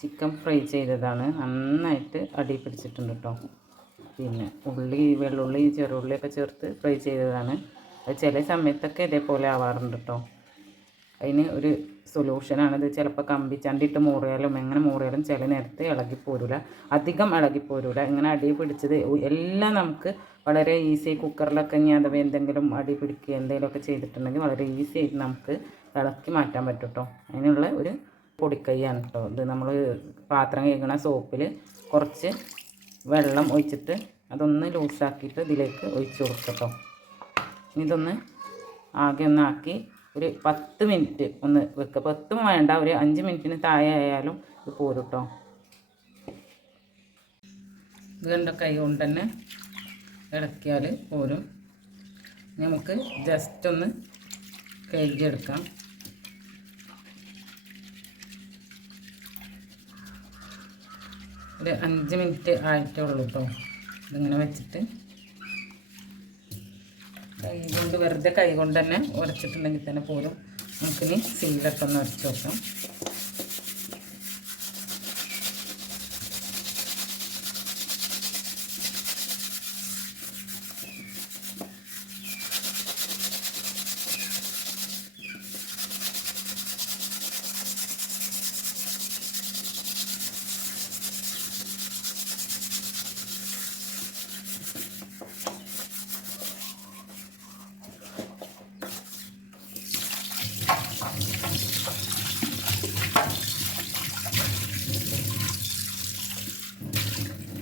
Chicken fry ചെയ്തതാണ്. നന്നായിട്ട് അടി പിടിച്ചിട്ടുണ്ട് കേട്ടോ പിന്നെ ഉള്ളി വെള്ളുള്ളി ചെറുള്ളിയൊക്കെ ചേർത്ത് ഫ്രൈ ചെയ്തതാണ്. അത് ചില സമയത്തൊക്കെ ഇതേപോലെ ആവാറുണ്ട് കേട്ടോ അതിന് ഒരു സൊല്യൂഷനാണിത് ചിലപ്പോൾ കമ്പി ചണ്ടിട്ട് മൂറിയാലും എങ്ങനെ മൂറിയാലും ചില നേരത്തെ ഇളകിപ്പോരില്ല അധികം ഇളകിപ്പോരില്ല ഇങ്ങനെ അടി പിടിച്ചത് എല്ലാം നമുക്ക് വളരെ ഈസി കുക്കറിലൊക്കെ ഇനി അഥവാ എന്തെങ്കിലും അടി പിടിക്കുക എന്തെങ്കിലുമൊക്കെ ചെയ്തിട്ടുണ്ടെങ്കിൽ വളരെ ഈസി ആയിട്ട് നമുക്ക് ഇളക്കി മാറ്റാൻ പറ്റും കേട്ടോ അതിനുള്ള ഒരു പൊടിക്കൈയാണ് കേട്ടോ ഇത് നമ്മൾ പാത്രം കഴുകണ സോപ്പിൽ കുറച്ച് വെള്ളം ഒഴിച്ചിട്ട് അതൊന്ന് ലൂസാക്കിയിട്ട് ഇതിലേക്ക് ഒഴിച്ച് കൊടുക്കട്ടോ. ഇതൊന്ന് ആകെ ഒന്നാക്കി ഒരു പത്ത് മിനിറ്റ് ഒന്ന് വെക്കുക പത്തും വേണ്ട ഒരു അഞ്ച് മിനിറ്റിന് താഴെ ആയാലും ഇത് പോരും കേട്ടോ ഇത് കണ്ട കൈ കൊണ്ട് തന്നെ ഇളക്കിയാൽ പോരും. നമുക്ക് ജസ്റ്റ് ഒന്ന് കഴുകിയെടുക്കാം. ഒരു അഞ്ച് മിനിറ്റ് ആയിട്ടേ ഉള്ളൂ കേട്ടോ ഇതിങ്ങനെ വെച്ചിട്ട്. കൈ കൊണ്ട് വെറുതെ കൈ കൊണ്ട് തന്നെ ഉരച്ചിട്ടുണ്ടെങ്കിൽ തന്നെ പോലും നമുക്കിനി സീലൊക്കെ ഒന്ന് ഉരച്ച് വെക്കാം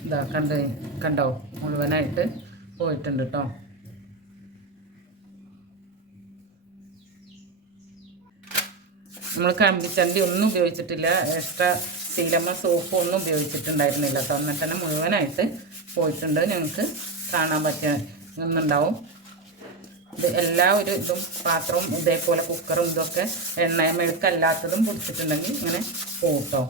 ഇതാ കണ്ട് കണ്ടോ? മുഴുവനായിട്ട് പോയിട്ടുണ്ട് കേട്ടോ നമ്മൾ കമ്പിച്ചണ്ടി ഒന്നും ഉപയോഗിച്ചിട്ടില്ല. എക്സ്ട്രാ ശീലമ്മ സോപ്പ് ഒന്നും ഉപയോഗിച്ചിട്ടുണ്ടായിരുന്നില്ല. കേട്ടോ തന്നെ മുഴുവനായിട്ട് പോയിട്ടുണ്ട്. ഞങ്ങൾക്ക് കാണാൻ പറ്റുന്നുണ്ടാവും ഇത് എല്ലാ ഒരു ഇതും പാത്രവും ഇതേപോലെ കുക്കറും ഇതൊക്കെ എണ്ണയും മെഴുക്കല്ലാത്തതും പിടിച്ചിട്ടുണ്ടെങ്കിൽ ഇങ്ങനെ പോട്ടോ